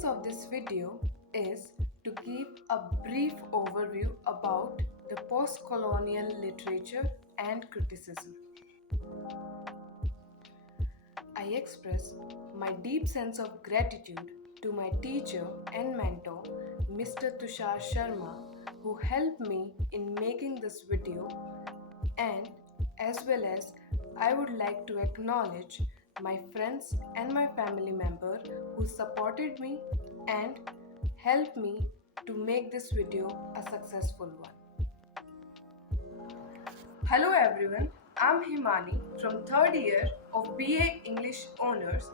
purpose of this video is to give a brief overview about the post-colonial literature and criticism. I express my deep sense of gratitude to my teacher and mentor, Mr. Tushar Sharma, who helped me in making this video, and as well as I would like to acknowledge my friends and my family member who supported me and helped me to make this video a successful one. Hello everyone, I'm Himani from third year of BA English Honors,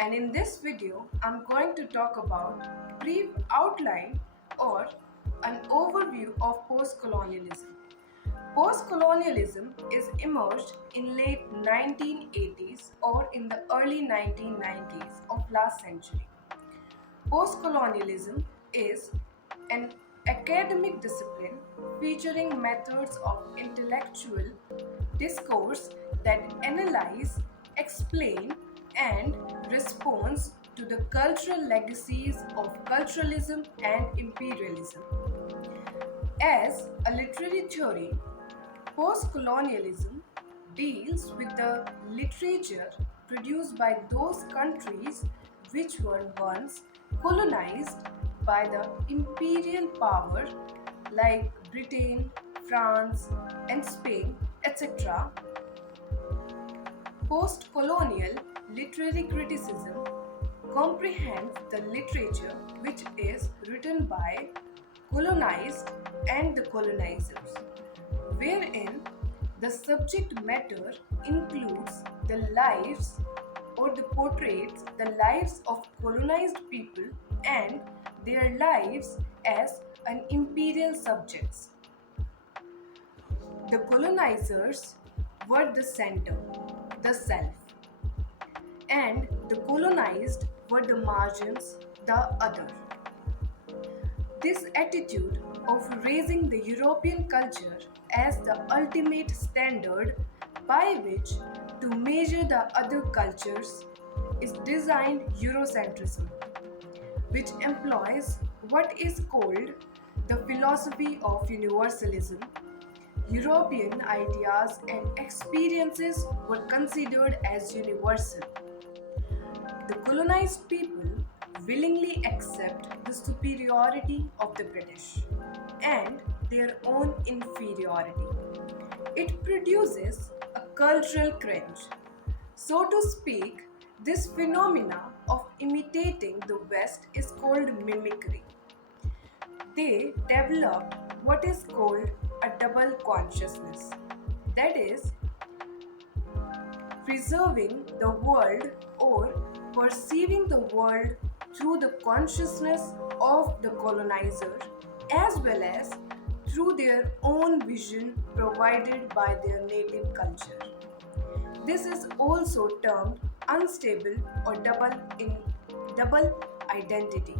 and in this video I'm going to talk about brief outline or an overview of post-colonialism. Post-colonialism is emerged in late 1980s or in the early 1990s of last century. Post-colonialism is an academic discipline featuring methods of intellectual discourse that analyze, explain, and responds to the cultural legacies of culturalism and imperialism. As a literary theory, post-colonialism deals with the literature produced by those countries which were once colonized by the imperial power like Britain, France, and Spain, etc. Post-colonial literary criticism comprehends the literature which is written by colonized and the colonizers, wherein the subject matter includes the lives or the portraits the lives of colonized people and their lives as an imperial subjects. The colonizers were the center, the self, and the colonized were the margins, the other. This attitude of raising the European culture as the ultimate standard by which to measure the other cultures is designed Eurocentrism, which employs what is called the philosophy of universalism. European ideas and experiences were considered as universal. The colonized people willingly accept the superiority of the British and their own inferiority. It produces a cultural cringe. So to speak, this phenomena of imitating the West is called mimicry. They developed what is called a double consciousness, that is, preserving the world or perceiving the world through the consciousness of the colonizer as well as through their own vision provided by their native culture. This is also termed unstable or double identity.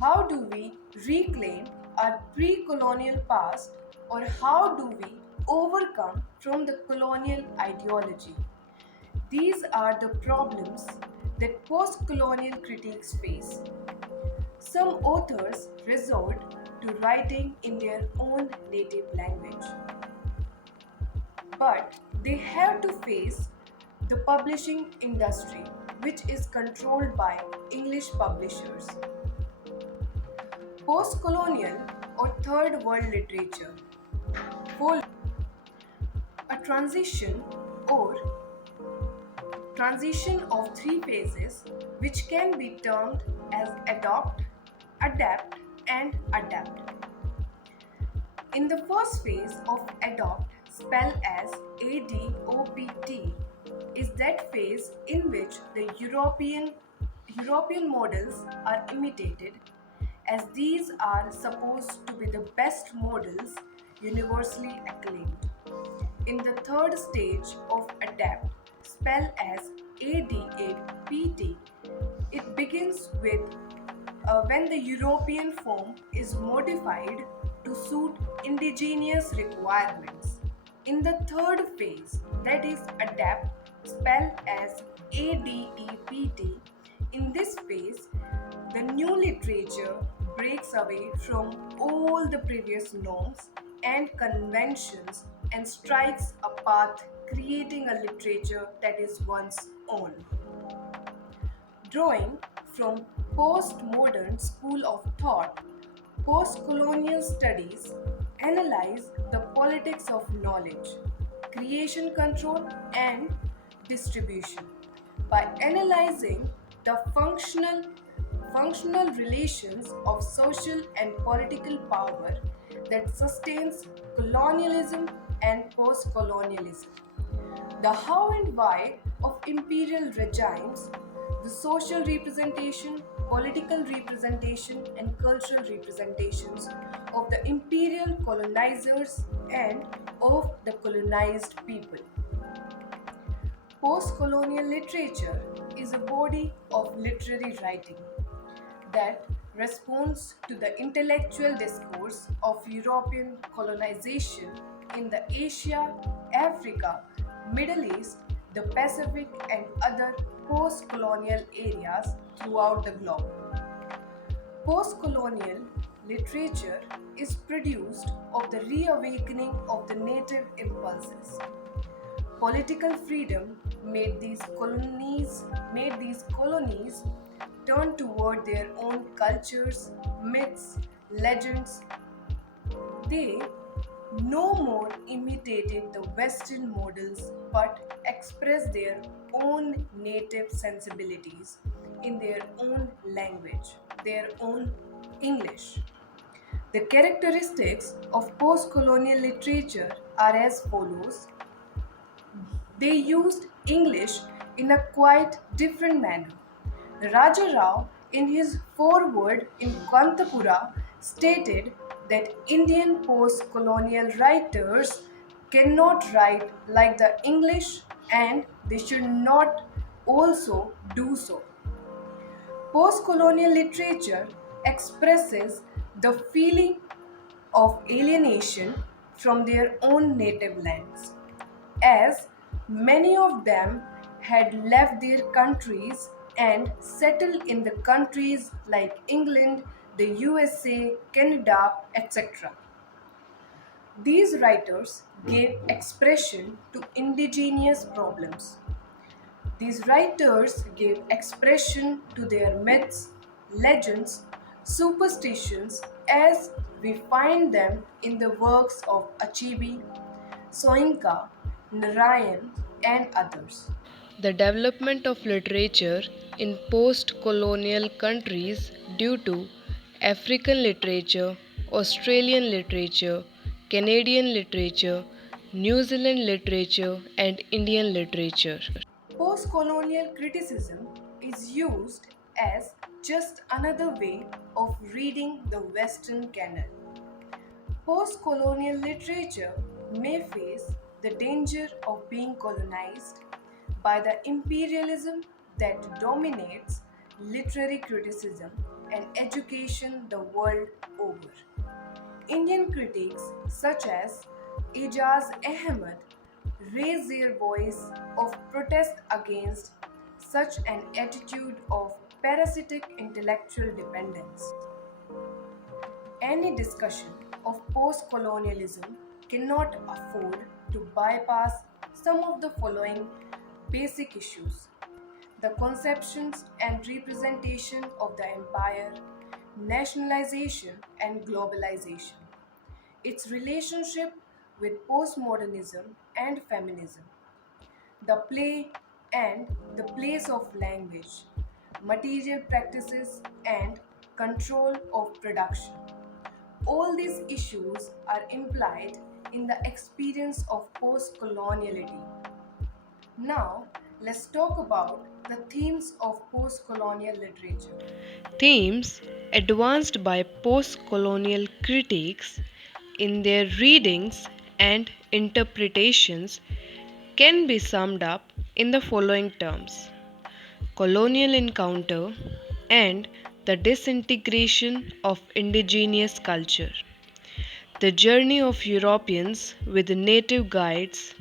How do we reclaim our pre-colonial past, or how do we overcome from the colonial ideology? These are the problems that post-colonial critics face. Some authors resort to writing in their own native language, but they have to face the publishing industry, which is controlled by English publishers. Post-colonial or third world literature follows a transition of three phases, which can be termed as adopt, adapt, and adapt. In the first phase of adopt, spelled as ADOPT, is that phase in which the European models are imitated, as these are supposed to be the best models universally acclaimed. In the third stage of adapt, spelled as ADAPT, it begins with when the European form is modified to suit indigenous requirements. In the third phase, that is adapt, spelled as ADEPT, In this phase, the new literature breaks away from all the previous norms and conventions and strikes a path, creating a literature that is one's own. Drawing from postmodern school of thought, postcolonial studies analyze the politics of knowledge, creation control, and distribution. By analyzing the functional relations of social and political power that sustains colonialism and postcolonialism, the how and why of imperial regimes, the social representation, political representation, and cultural representations of the imperial colonizers and of the colonized people. Postcolonial literature is a body of literary writing that responds to the intellectual discourse of European colonization in the Asia, Africa, Middle East, the Pacific, and other post colonial areas throughout the globe. Post colonial literature is produced of the reawakening of the native impulses. Political freedom made these colonies turn toward their own cultures, myths, legends. They no more imitated the Western models but expressed their own native sensibilities in their own language, their own English. The characteristics of post colonial literature are as follows. They used English in a quite different manner. Raja Rao, in his foreword in Kantapura, stated that Indian post colonial writers cannot write like the English and they should not also do so. Post colonial literature expresses the feeling of alienation from their own native lands, as many of them had left their countries and settled in the countries like England, the USA, Canada, etc. These writers gave expression to indigenous problems. These writers gave expression to their myths, legends, superstitions as we find them in the works of Achebe, Soinka, Narayan, and others. The development of literature in post colonial countries due to African literature, Australian literature, Canadian literature, New Zealand literature, and Indian literature. Post colonial criticism is used as just another way of reading the Western canon. Post colonial literature may face the danger of being colonized by the imperialism that dominates literary criticism and education the world over. Indian critics such as Ejaz Ahmed raise their voice of protest against such an attitude of parasitic intellectual dependence. Any discussion of post colonialism cannot afford to bypass some of the following basic issues: the conceptions and representation of the empire, nationalization and globalization, its relationship with postmodernism and feminism, the play and the place of language, material practices, and control of production. All these issues are implied in the experience of post coloniality. Now, let's talk about the themes of post colonial literature. Themes advanced by post colonial critics in their readings and interpretations can be summed up in the following terms: colonial encounter and the disintegration of indigenous culture, the journey of Europeans with native guides,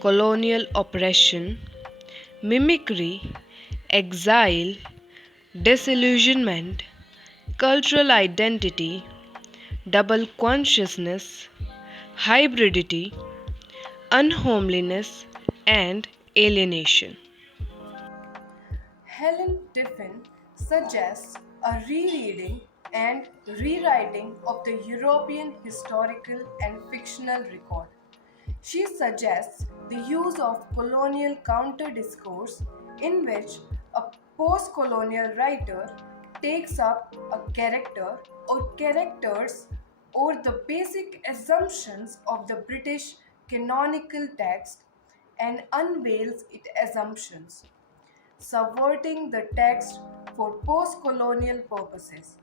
colonial oppression, mimicry, exile, disillusionment, cultural identity, double consciousness, hybridity, unhomeliness, and alienation. Helen Tiffin suggests a rereading and rewriting of the European historical and fictional record. She suggests the use of colonial counter discourse in which a post colonial writer takes up a character or characters or the basic assumptions of the British canonical text and unveils its assumptions, subverting the text for post colonial purposes.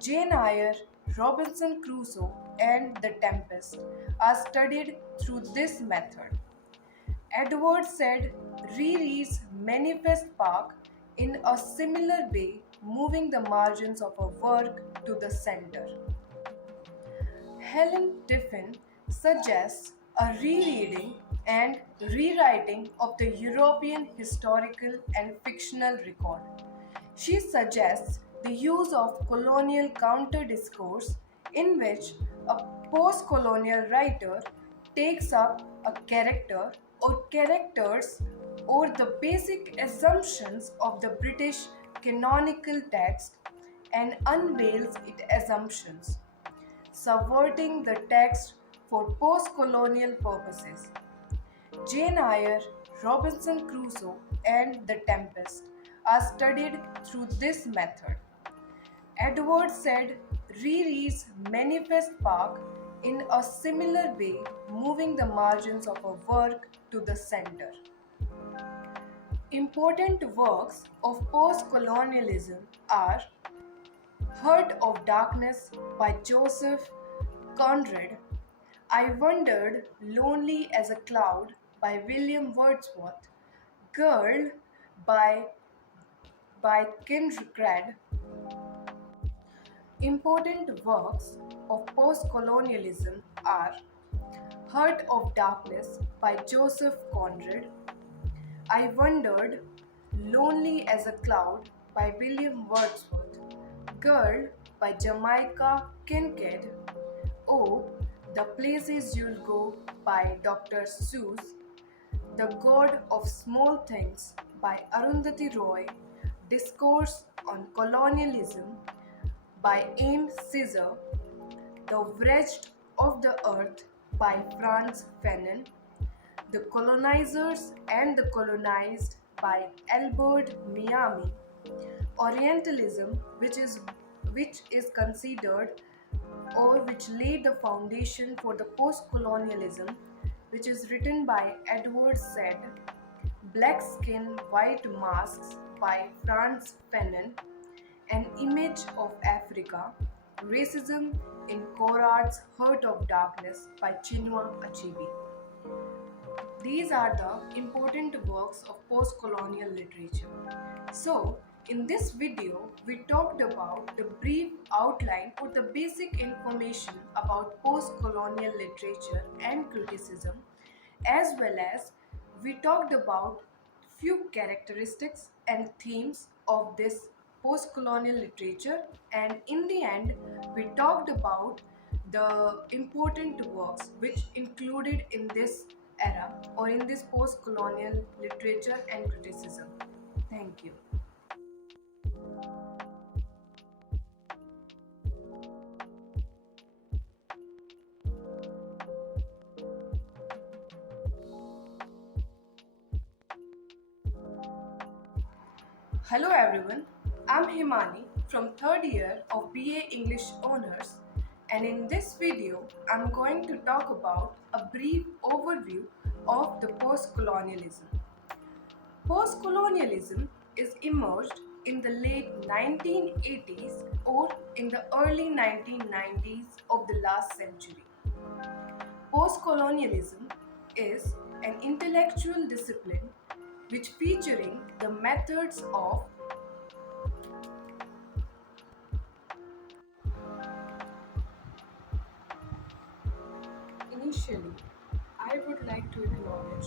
Jane Eyre, Robinson Crusoe, and The Tempest are studied through this method. Edward said rereads Manifest Park in a similar way, moving the margins of a work to the center. Helen Tiffin suggests a rereading and rewriting of the European historical and fictional record. She suggests the use of colonial counter discourse in which a post colonial writer takes up a character or characters or the basic assumptions of the British canonical text and unveils its assumptions, subverting the text for post colonial purposes. Jane Eyre, Robinson Crusoe, and The Tempest are studied through this method. Edward said rereads Manifest Park in a similar way, moving the margins of a work to the center. Important works of post colonialism are Heart of Darkness by Joseph Conrad, I Wandered Lonely as a Cloud by William Wordsworth, Girl by, by Kierkegaard. Important works of post-colonialism are Heart of Darkness by Joseph Conrad, I Wandered Lonely as a Cloud by William Wordsworth, Girl by Jamaica Kincaid, Oh, The Places You'll Go by Dr. Seuss, The God of Small Things by Arundhati Roy, Discourse on Colonialism by Aim Caesar, The Wretched of the Earth by Franz Fanon, The Colonizers and the Colonized by Albert Miami, Orientalism, which is considered or which laid the foundation for the post-colonialism, which is written by Edward Said, Black Skin, White Masks by Franz Fanon, An Image of Africa, Racism in Conrad's Heart of Darkness by Chinua Achebe. These are the important works of post-colonial literature. So, in this video, we talked about the brief outline or the basic information about post-colonial literature and criticism, as well as we talked about few characteristics and themes of this post-colonial literature, and in the end, we talked about the important works which included in this era or in this post-colonial literature and criticism. Thank you. Hello everyone, I'm Himani from third year of BA English Honors, and in this video I'm going to talk about a brief overview of the post-colonialism. Post-colonialism is emerged in the late 1980s or in the early 1990s of the last century. Postcolonialism is an intellectual discipline which featuring the methods of initially I would like to acknowledge